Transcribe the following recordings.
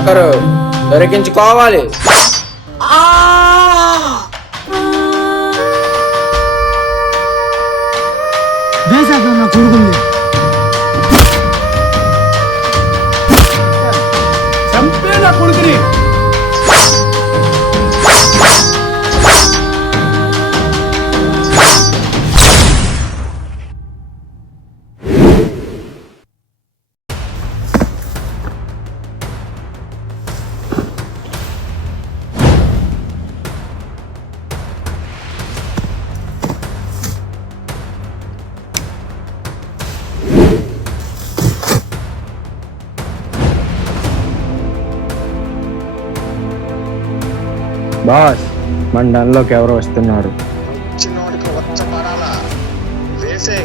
దొరకరు, దొరికించుకోవాలి. నా కొడుకుంది చంపే నా కొడుకుని. బాస్, మన దానిలోకి ఎవరు వస్తున్నారు? చిన్నవాడికి వచ్చ పడాలా వేసే.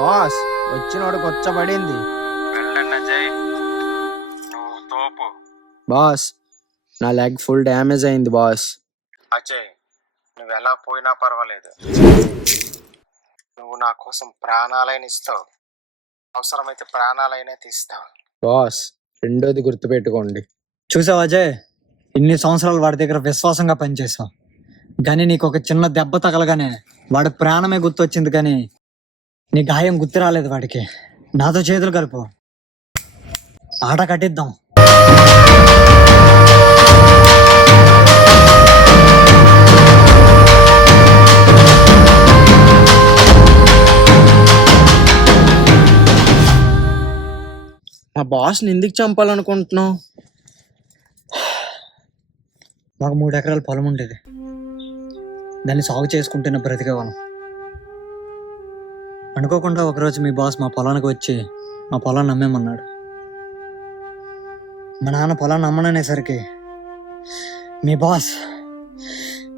బాస్, వచ్చినోడికి వచ్చబడింది. బాస్, నా లెగ్ ఫుల్ డ్యామేజ్ అయింది బాస్. అజయ్, నువ్వు ఎలా పోయినా పర్వాలేదు. నువ్వు నా కోసం ప్రాణాలైన ఇస్తావు, అవసరమైతే ప్రాణాలైనా తీస్తావు. బాస్, రెండోది గుర్తుపెట్టుకోండి. చూసావు అజయ్, ఇన్ని సంవత్సరాలు వాడి దగ్గర విశ్వాసంగా పనిచేసావు, కానీ నీకు ఒక చిన్న దెబ్బ తగలగానే వాడి ప్రాణమే గుర్తొచ్చింది, కానీ నీ గాయం గుర్తు రాలేదు వాడికి. నాతో చేతులు కలుపు, ఆట కట్టిద్దాం. మా బాస్ని ఎందుకు చంపాలనుకుంటున్నావు? మాకు 3 ఎకరాల పొలం ఉండేది, దాన్ని సాగు చేసుకుంటున్న బ్రతికేవాళ్ళం. అనుకోకుండా ఒకరోజు మీ బాస్ మా పొలానికి వచ్చి మా పొలాన్ని అమ్మేమన్నాడు. మా నాన్న పొలాన్ని అమ్మననేసరికి మీ బాస్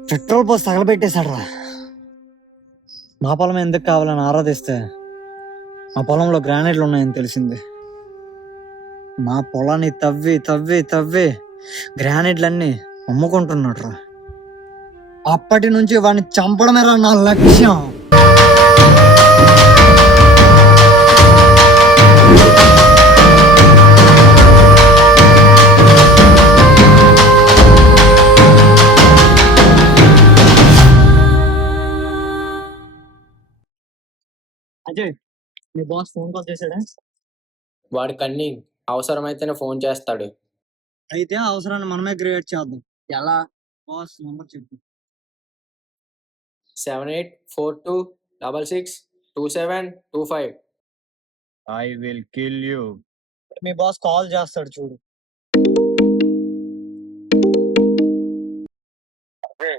పెట్రోల్ పోసి తగలబెట్టేశాడు రా. మా పొలం ఎందుకు కావాలని ఆరాధిస్తే మా పొలంలో గ్రానైట్లు ఉన్నాయని తెలిసింది. మా పొలాన్ని తవ్వి తవ్వి తవ్వి గ్రానైట్లన్నీ అమ్ముకుంటున్నాడు రా. అప్పటి నుంచి వాడిని చంపడమే రా నా లక్ష్యం. అజయ్, మీ బాస్ ఫోన్ కాల్ చేశాడా? వాడి కన్నీ అవసరమైతేనే ఫోన్ చేస్తాడు. అయితే ఆ అవసరాన్ని మనమే క్రియేట్ చేద్దాం. ఎలా? బాస్ నెంబర్ చెప్పు. 7842662725. I will kill you. Me boss call చేస్తాడు చూడు. అదే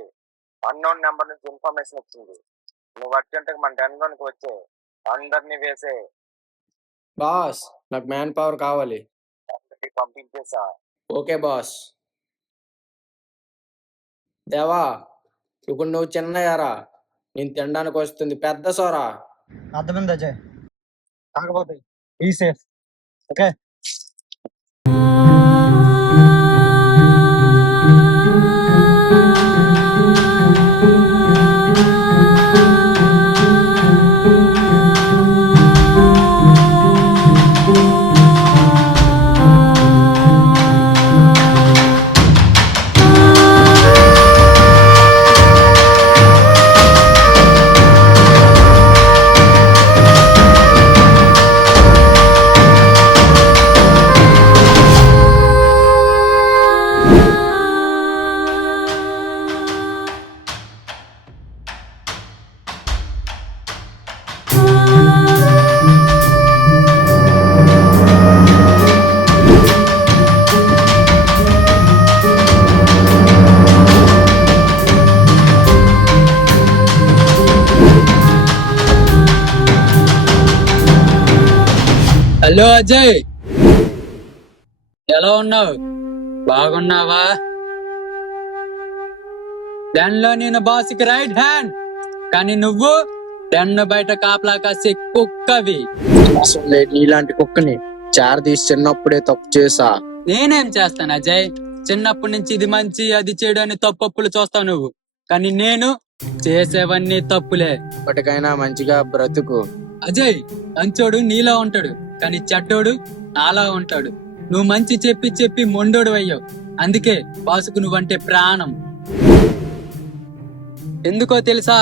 అన్నోన్ నెంబర్ నుంచి ఇన్ఫర్మేషన్ వచ్చింది. నువ్వు అర్జెంట్గా మన డెన్లోనికి వచ్చే అందరినీ వేసే బాస్ నాకు మ్యాన్ పవర్ కావాలి. అందరినీ పంపించేసా. Okay boss. దేవా, ఇప్పుడు నువ్వు చిన్నయారా, నేను తినడానికి వస్తుంది పెద్ద సోరా. అర్థమైంది అజయ్, కాకపోతే ఈ సేఫ్. ఓకే. హలో అజయ్, ఎలా ఉన్నావు? బాగున్నావా? దానిలో నేను బాస్కి రైట్ హ్యాండ్, కానీ నువ్వు డన్ను బయట కాపలా కాసే కుక్కవి. అసలు నీలాంటి కుక్కని చారదీసి చిన్నప్పుడే తప్పు చేసా. నేనేం చేస్తాను అజయ్? చిన్నప్పటి నుంచి ఇది మంచి అది చెడు అని తప్పులు చూస్తావు నువ్వు, కానీ నేను చేసేవన్నీ తప్పులే. ఇప్పటికైనా మంచిగా బ్రతుకు. అజయ్, మంచోడు నీలా ఉంటాడు, కానీ చెడ్డోడు నాలా ఉంటాడు. నువ్వు మంచి చెప్పి చెప్పి మొండోడు అయ్యావు, అందుకే బాసుకు నువ్వంటే ప్రాణం. ఎందుకో తెలుసా?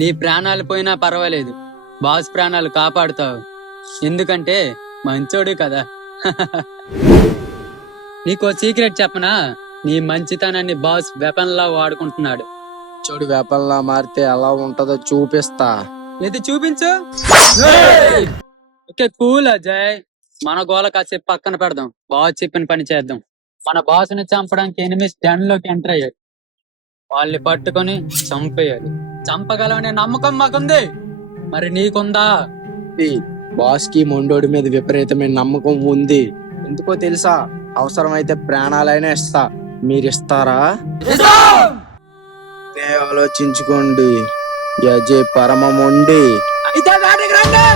నీ ప్రాణాలు పోయినా పర్వాలేదు, బాస్ ప్రాణాలు కాపాడుతావు. ఎందుకంటే మంచోడు కదా. నీకో సీక్రెట్ చెప్పనా? నీ మంచితనాన్ని బాస్ వెపన్ లా వాడుకుంటున్నాడు. చూడు, వేపల్లా మారితే ఎలా ఉంటదో చూపిస్తా. ఇది చూపించు. ఓకే కూల్ అజయ్, మన గోల కాసేపు పక్కన పెడదాం, బాస్ చెప్పిన పని చేద్దాం. మన బాస్ ని చంపడానికి ఎనిమిస్ డెన్ లోకి ఎంటర్ అయ్యాడు. వాళ్ళని పట్టుకొని చంపేయాలి. చంపగలవనే నమ్మకం మాకుంది, మరి నీకుందా? బాస్ కి మొండోడి మీద విపరీతమైన నమ్మకం ఉంది. ఎందుకో తెలుసా? అవసరమైతే ప్రాణాలైనా ఇస్తా. మీరిస్తారా? ఆలోచించుకోండి. అజయ్ పరమ మొండి. అయితే వాడికి రండి.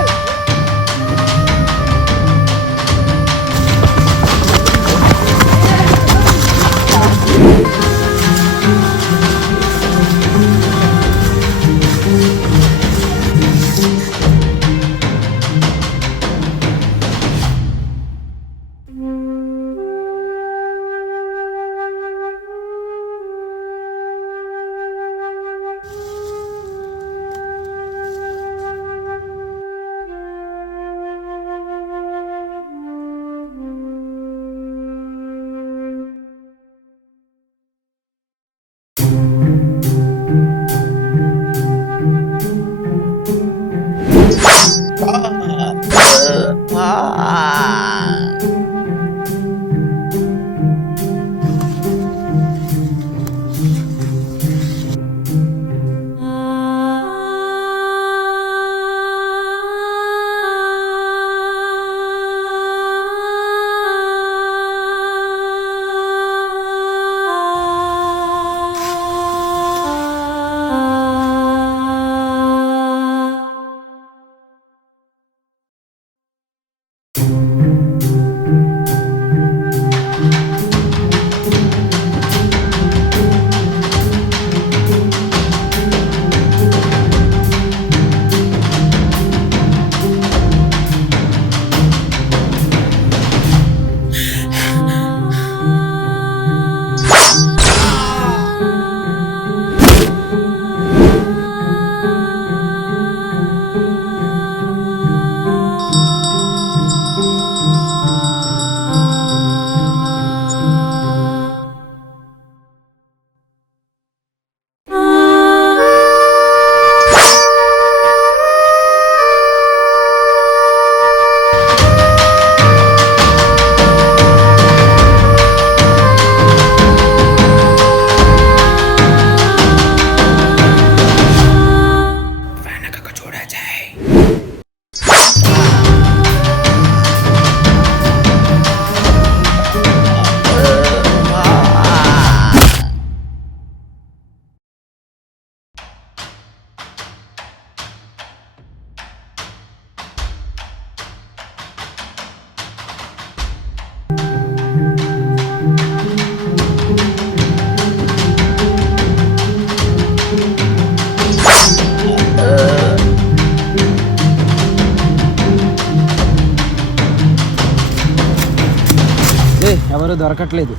ఎవరు దొరకట్లేదు.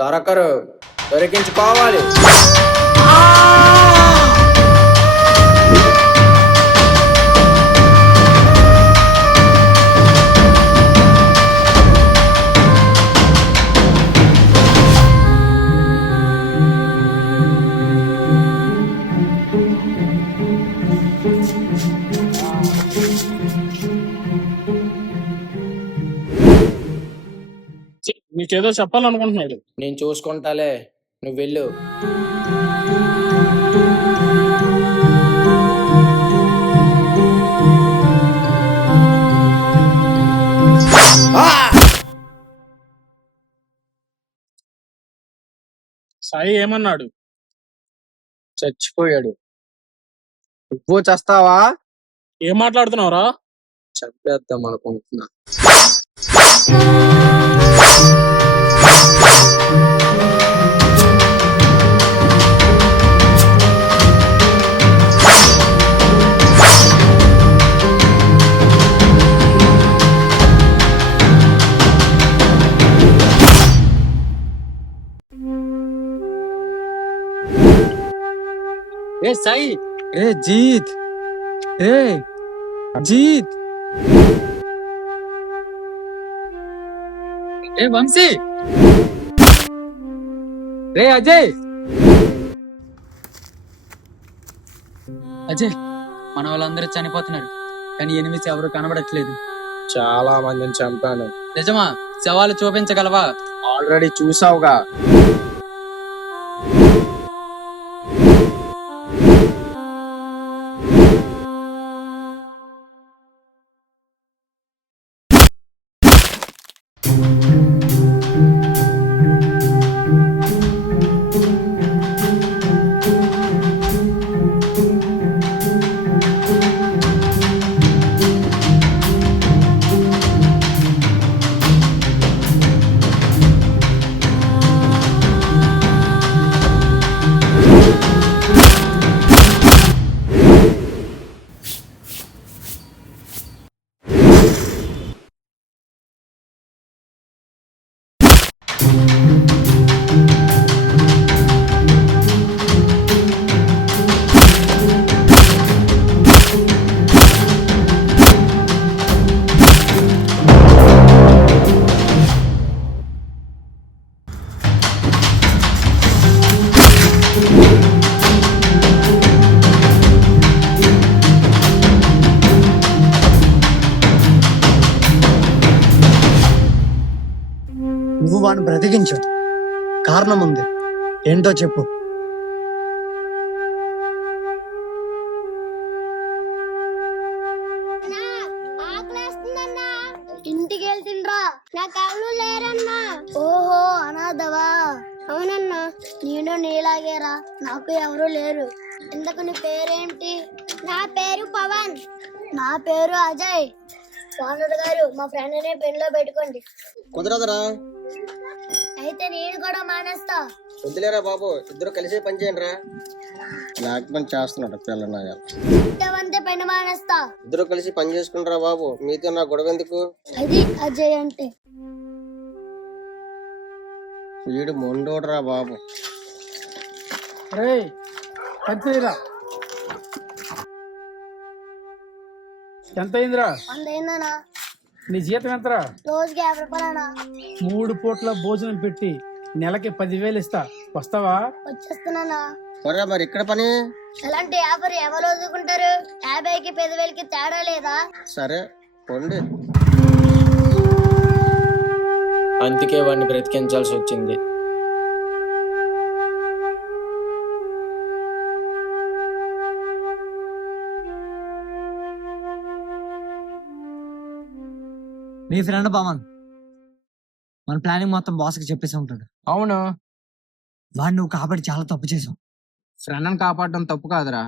దొరకరు, దొరికించుకోవాలి. నీకేదో చెప్పాలనుకుంటున్నాడు. నేను చూసుకుంటాలే, నువ్వు వెళ్ళు. సాయి ఏమన్నాడు? చచ్చిపోయాడు. నువ్వు చస్తావా? ఏం మాట్లాడుతున్నావురా? చంపేద్దాం అనుకుంటున్నా. ఏ సాయి, రే జీత్, రే జీత్, ఏ వంశీ, రే అజయ్. అజయ్, మన వాళ్ళందరూ చనిపోతున్నారు, కానీ ఎనిమిది ఎవరు కనబడట్లేదు. చాలా మందిని చంపాను. నిజమా? శవాలు చూపించగలవా? ఆల్రెడీ చూసావుగా. నువ్వు వాడిని బ్రతికించు. కారణం ఉంది, ఏంటో చెప్పు. ఇంటికి వెళ్తుండ్రా, నాకు ఎవరు లేరన్నా. ఓహో, అనాథవా? అవునన్నా, నేను నీలాగేరా, నాకు ఎవరు లేరు. ఇంతకు నీ పేరేంటి? నా పేరు పవన్. నా పేరు అజయ్. ఓనర్ గారు, మా ఫ్రెండ్ ని పెన్లో పెట్టుకోండి. కుదరదురా. అయితే నేను కూడా మానేస్తా. వద్దులేరా బాబు, ఇద్దరు కలిసి పని చేయండి రా. బ్లాక్ పని చేస్తున్నాడు పిల్లనాగా. ఇంతవంతే పెన్ను మానేస్తా. ఇద్దరు కలిసి పని చేసుకుంటారా బాబు, మీతో నా గొడవ ఎందుకు? అది అజయ్ అంటే. వీడు మొండోడురా బాబు. ఎంత అయిందిరా? 100 అయిందన్నా. నీ జీతం ఎంతరా? రోజుకి 50 రూపాయలన్నా. 3 పూట్ల భోజనం పెట్టి నెలకి 10,000 ఇస్తా, వస్తావా? వచ్చేస్తున్నానా? ఒరే మరి ఇక్కడ పని? ఎలాంటి వ్యాపారి ఎవరు వదులుకుంటారు? 50కి 10,000కి తేడా లేదా? సరే పొండి. అందుకే వాడిని బ్రతికించాల్సి వచ్చింది. నీ ఫ్రెండ్ పవన్ మన ప్లానింగ్ మొత్తం బాస్కి చెప్పేసి ఉంటాడు. అవును, వాడిని నువ్వు కాబట్టి చాలా తప్పు చేసావు. ఫ్రెండ్ని కాపాడడం తప్పు కాదురా.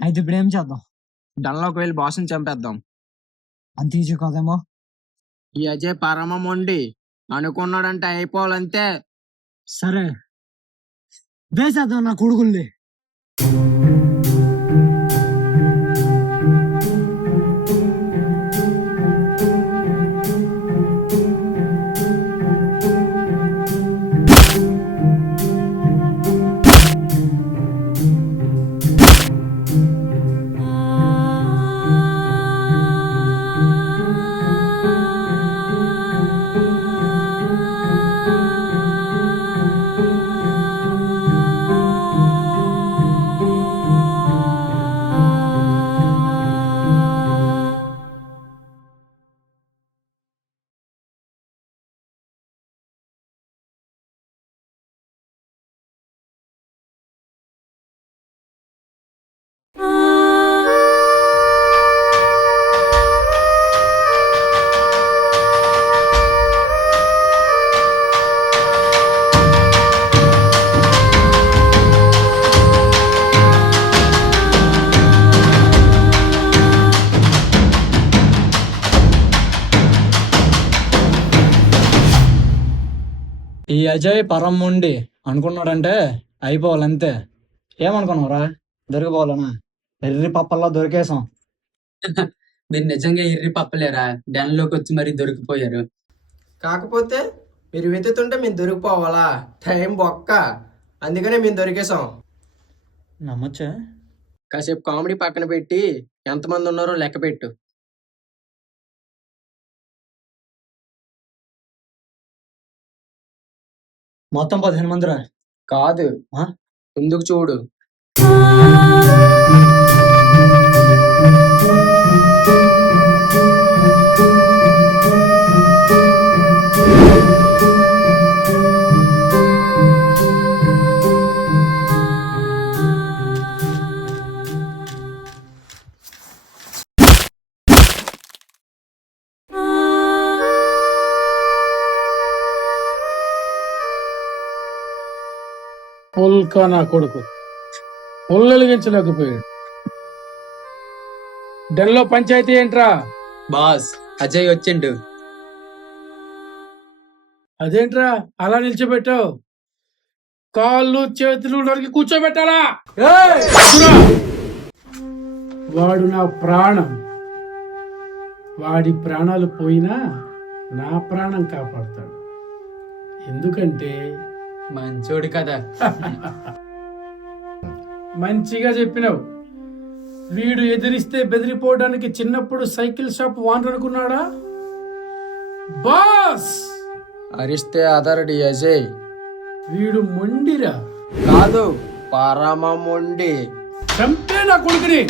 అయితే ఇప్పుడు ఏం చేద్దాం? డన్లోకి వెళ్ళి బాస్ని చంపేద్దాం. అంత ఈజీ కాదేమో. ఈ అజయ్ పరమ మొండి, అనుకున్నాడంటే అయిపోవాలంతే. సరే వేసేద్దాం నా కొడుకుల్ని. ఈ అజయ్ పరం ఉండి అనుకున్నాడంటే అయిపోవాలంతే. ఏమనుకున్నావురా? దొరికిపోవాలనా? ఎర్రి పప్పల్లో దొరికేసాం. మీరు నిజంగా ఎర్రి పప్పలేరా, డెన్ లోకి వచ్చి మరీ దొరికిపోయారు. కాకపోతే మీరు వెతుతుంటే మేము దొరికిపోవాలా? టైం బొక్క, అందుకనే మేము దొరికేసాం. నమ్మచ్చా? కాసేపు కామెడీ పక్కన పెట్టి ఎంతమంది ఉన్నారో లెక్క పెట్టు. మొత్తం 15 మందిరా. కాదు, ఆ? ముందుకు చూడు. పుల్కా నా కొడుకు పుల్లెలిగించలేకపోయాడు. డెన్లో పంచాయతీ ఏంట్రా? బాస్, అజయ్ వచ్చిండు. అదేంట్రా అలా నిల్చోబెట్టావు? కాళ్ళు చేతులు నరికి కూర్చోబెట్టాలా? కూర్చోరా. వాడు నా ప్రాణం. వాడి ప్రాణాలు పోయినా నా ప్రాణం కాపాడుతాడు. ఎందుకంటే మంచోడు కదా. మంచిగా చెప్పినావు. వీడు ఎదిరిస్తే బెదిరిపోవడానికి చిన్నప్పుడు సైకిల్ షాప్ వాన్ అనుకున్నాడా? బాస్, అరిస్తే అదరడి అజయ్. వీడు మొండిరా. కాదు, పరమ మొండి. చంపే నా కొడుకుని.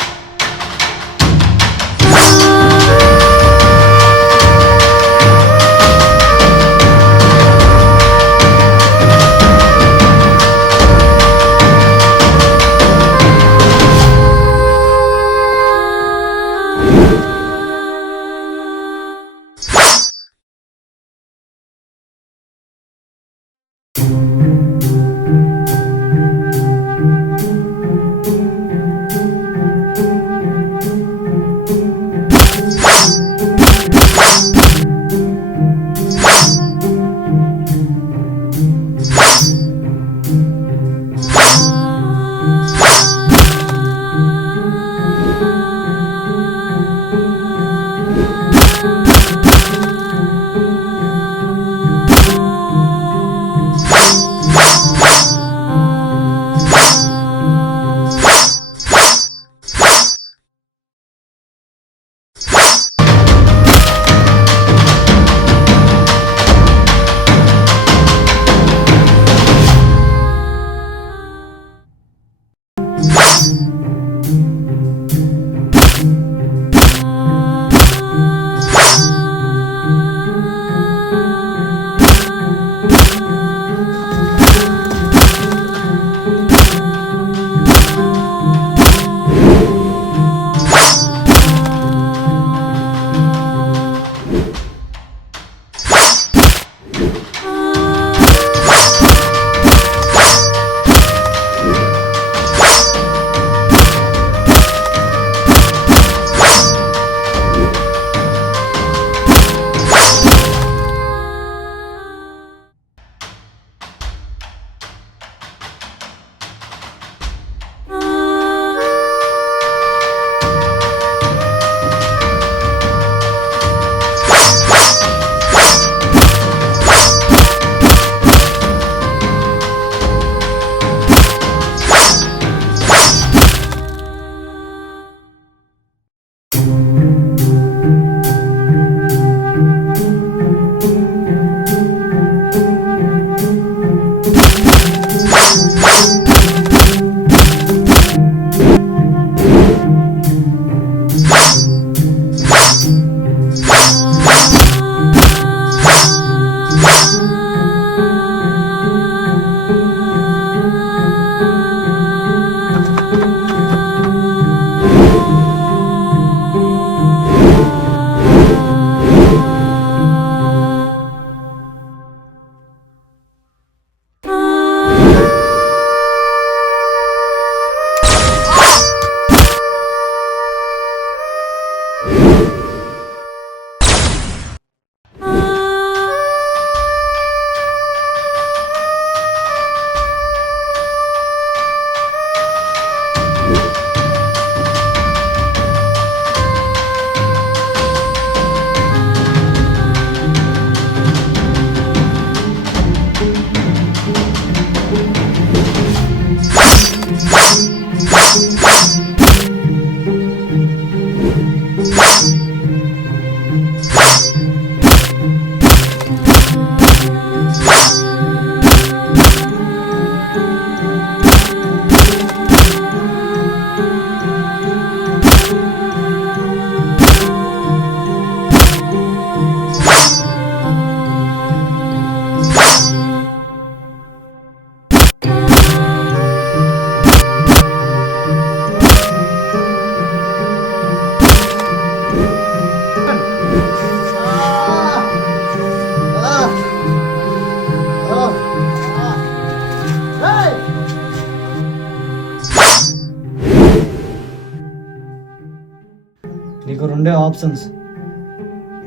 రెండే ఆప్షన్స్,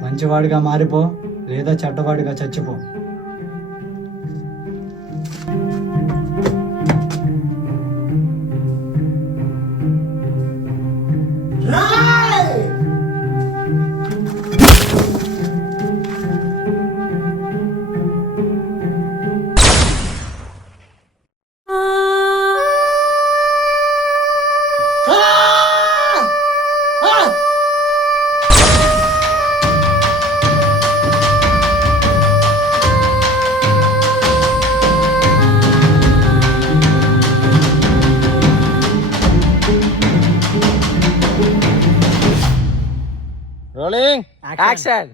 మంచివాడిగా మారిపో లేదా చెడ్డవాడిగా చచ్చిపో. Rolling action.